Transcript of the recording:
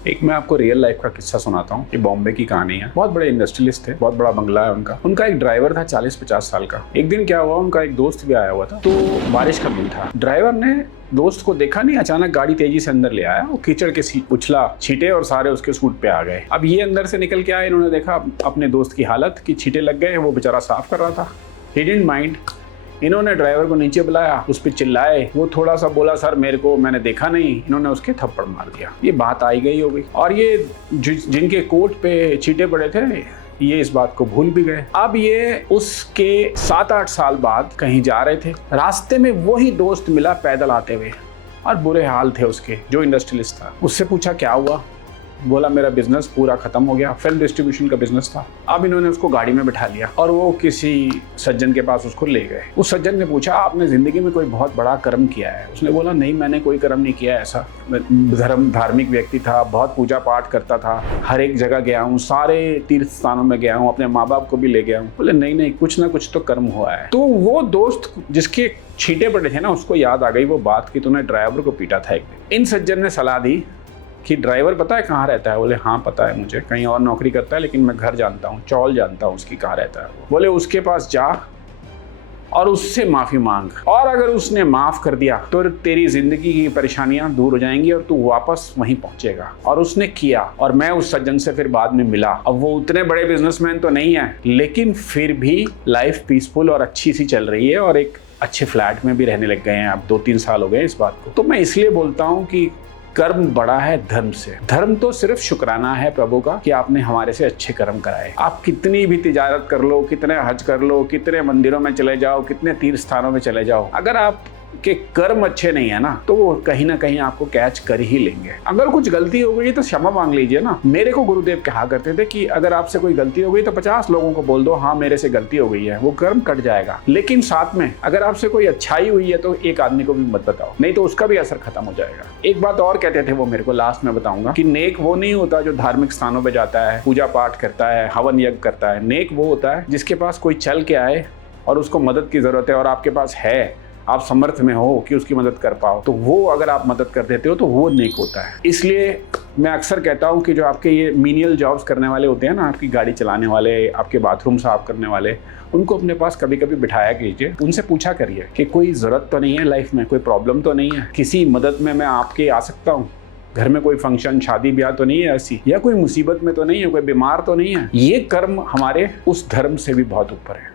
एक मैं आपको रियल लाइफ का किस्सा सुनाता हूँ। ये बॉम्बे की कहानी है। बहुत बड़े इंडस्ट्रियलिस्ट थे, बहुत बड़ा बंगला है उनका एक ड्राइवर था 40-50 साल का। एक दिन क्या हुआ, उनका एक दोस्त भी आया हुआ था, तो बारिश का दिन था। ड्राइवर ने दोस्त को देखा नहीं, अचानक गाड़ी तेजी से अंदर ले आया। वो कीचड़ के उछला, छींटे और सारे उसके सूट पे आ गए। अब ये अंदर से निकल के आए, इन्होंने देखा अपने दोस्त की हालत कि छींटे लग गए। वो बेचारा साफ कर रहा था, ही डिडंट माइंड। इन्होंने ड्राइवर को नीचे बुलाया, उस पर चिल्लाए। वो थोड़ा सा बोला, सर मैंने देखा नहीं। इन्होंने उसके थप्पड़ मार दिया। ये बात आई गई हो गई। और ये जिनके कोट पे छींटे पड़े थे, ये इस बात को भूल भी गए। अब ये उसके 7-8 साल बाद कहीं जा रहे थे, रास्ते में वही दोस्त मिला पैदल आते हुए, और बुरे हाल थे उसके, जो इंडस्ट्रियलिस्ट था। उससे पूछा क्या हुआ, बोला मेरा बिजनेस पूरा खत्म हो गया। फिल्म डिस्ट्रीब्यूशन का बिजनेस था। अब इन्होंने उसको गाड़ी में बिठा लिया और वो किसी सज्जन के पास उसको ले गए। उस सज्जन ने पूछा, आपने जिंदगी में कोई बहुत बड़ा कर्म किया है? उसने बोला, नहीं मैंने कोई कर्म नहीं किया ऐसा। धार्मिक व्यक्ति था, बहुत पूजा पाठ करता था, हर एक जगह गया हूँ, सारे तीर्थ स्थानों में गया हूँ, अपने माँ बाप को भी ले गया हूँ। बोले नहीं कुछ ना कुछ तो कर्म हुआ है। तो वो दोस्त जिसके छींटे पड़े थे ना, उसको याद आ गई वो बात कि तूने ड्राइवर को पीटा था एक दिन। इन सज्जन ने सलाह दी कि ड्राइवर पता है कहाँ रहता है? बोले हाँ पता है मुझे, कहीं और नौकरी करता है, लेकिन मैं घर जानता हूँ, चौल जानता हूँ उसकी कहाँ रहता है। बोले उसके पास जा और उससे माफ़ी मांग, और अगर उसने माफ़ कर दिया तो तेरी ज़िंदगी की परेशानियां दूर हो जाएंगी और तू वापस वहीं पहुंचेगा। और उसने किया। और मैं उस सज्जन से फिर बाद में मिला। अब वो उतने बड़े बिजनेसमैन तो नहीं है, लेकिन फिर भी लाइफ पीसफुल और अच्छी सी चल रही है, और एक अच्छे फ्लैट में भी रहने लग गए हैं। अब 2-3 साल हो गए इस बात को। तो मैं इसलिए बोलता हूँ कि कर्म बड़ा है धर्म से। धर्म तो सिर्फ शुक्राना है प्रभु का कि आपने हमारे से अच्छे कर्म कराए। आप कितनी भी तिजारत कर लो, कितने हज कर लो, कितने मंदिरों में चले जाओ, कितने तीर्थ स्थानों में चले जाओ, अगर आप के कर्म अच्छे नहीं है ना, तो वो कहीं ना कहीं आपको कैच कर ही लेंगे। अगर कुछ गलती हो गई तो क्षमा मांग लीजिए ना। मेरे को गुरुदेव कहा करते थे कि अगर आपसे कोई गलती हो गई तो 50 लोगों को बोल दो हाँ मेरे से गलती हो गई है, वो कर्म कट जाएगा। लेकिन साथ में अगर आपसे कोई अच्छाई हुई है तो एक आदमी को भी मत बताओ, नहीं तो उसका भी असर खत्म हो जाएगा। एक बात और कहते थे वो, मेरे को लास्ट में बताऊंगा, कि नेक वो नहीं होता जो धार्मिक स्थानों पर जाता है, पूजा पाठ करता है, हवन यज्ञ करता है। नेक वो होता है जिसके पास कोई चल के आए और उसको मदद की जरूरत है, और आपके पास है, आप समर्थ में हो कि उसकी मदद कर पाओ, तो वो अगर आप मदद कर देते हो तो वो नेक होता है। इसलिए मैं अक्सर कहता हूँ कि जो आपके ये मीनियल जॉब्स करने वाले होते हैं ना, आपकी गाड़ी चलाने वाले, आपके बाथरूम साफ करने वाले, उनको अपने पास कभी कभी बिठाया कीजिए। उनसे पूछा करिए कि कोई ज़रूरत तो नहीं है लाइफ में, कोई प्रॉब्लम तो नहीं है, किसी मदद में मैं आपके आ सकता हूँ, घर में कोई फंक्शन शादी ब्याह तो नहीं है ऐसी, या कोई मुसीबत में तो नहीं है, कोई बीमार तो नहीं है। ये कर्म हमारे उस धर्म से भी बहुत ऊपर है।